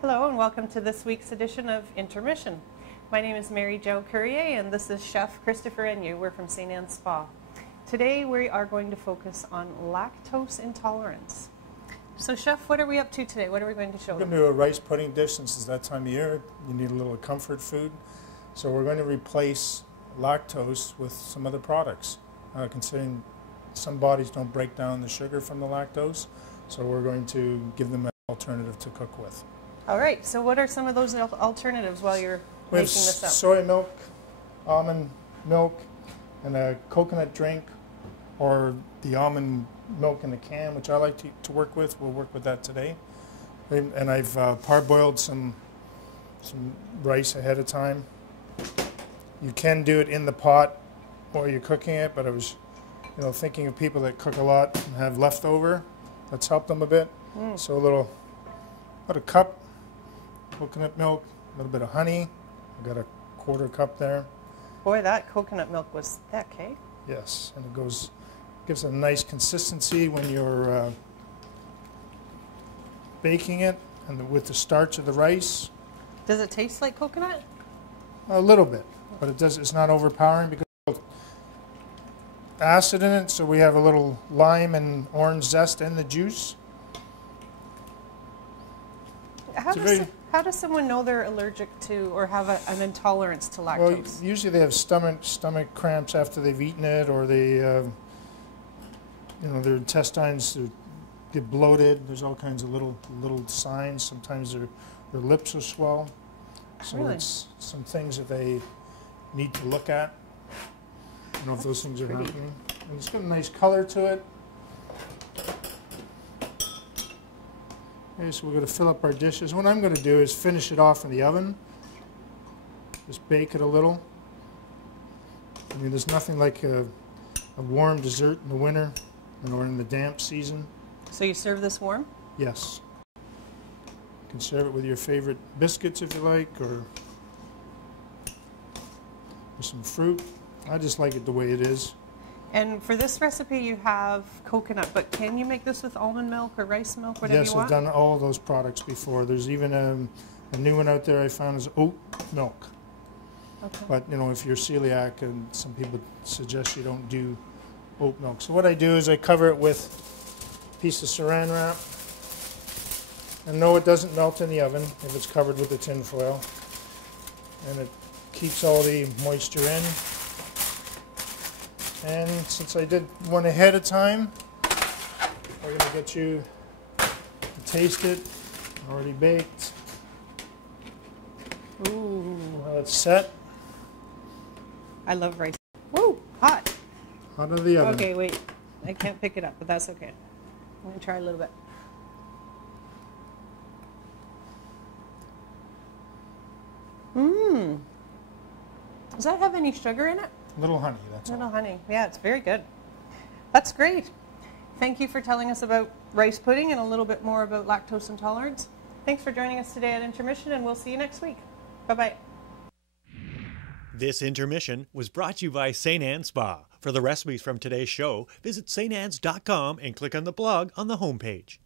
Hello and welcome to this week's edition of Intermission. My name is Mary Jo Courier and this is Chef Christopher Enyu. We're from St. Anne's Spa. Today we are going to focus on lactose intolerance. So Chef, what are we up to today? What are we going to show We're them? going to do a rice pudding dish since it's that time of year. You need a little comfort food. So we're going to replace lactose with some other products, considering some bodies don't break down the sugar from the lactose. So we're going to give them an alternative to cook with. All right, so what are some of those alternatives while you're making this up? Soy milk, almond milk, and a coconut drink, or the almond milk in a can, which I like to work with. We'll work with that today. And I've parboiled some rice ahead of time. You can do it in the pot while you're cooking it, but I was thinking of people that cook a lot and have leftover. Let's help them a bit. So about a cup coconut milk, a little bit of honey. I've got a quarter cup there. Boy, that coconut milk was thick, eh? Yes, and it gives a nice consistency when you're baking it, and with the starch of the rice. Does it taste like coconut? A little bit, but it's not overpowering because there's acid in it, so we have a little lime and orange zest in the juice. How does someone know they're allergic to or have an intolerance to lactose? Well, usually they have stomach cramps after they've eaten it, or they, their intestines get bloated. There's all kinds of little signs. Sometimes their lips will swell. So Really? it's some things that they need to look at. I don't know if those things are happening. And it's got a nice color to it. Okay, so we're going to fill up our dishes. What I'm going to do is finish it off in the oven. Just bake it a little. I mean, there's nothing like a warm dessert in the winter or in the damp season. So you serve this warm? Yes. You can serve it with your favorite biscuits if you like, or with some fruit. I just like it the way it is. And for this recipe you have coconut, but can you make this with almond milk or rice milk, whatever you want? Yes, I've done all those products before. There's even a new one out there I found is oat milk. Okay. But if you're celiac, and some people suggest you don't do oat milk. So what I do is I cover it with a piece of saran wrap. And no, it doesn't melt in the oven if it's covered with the tin foil. And it keeps all the moisture in. And since I did one ahead of time, we're going to get you to taste it. Already baked. Ooh. Well, it's set. I love rice. Woo, hot. Out of the oven. Okay, wait. I can't pick it up, but that's okay. I'm going to try a little bit. Mmm. Does that have any sugar in it? Little honey, that's Little all. honey. Yeah, it's very good. That's great. Thank you for telling us about rice pudding and a little bit more about lactose intolerance. Thanks for joining us today at Intermission, and we'll see you next week. Bye-bye. This intermission was brought to you by St. Anne's Spa. For the recipes from today's show, visit stannns.com and click on the blog on the homepage.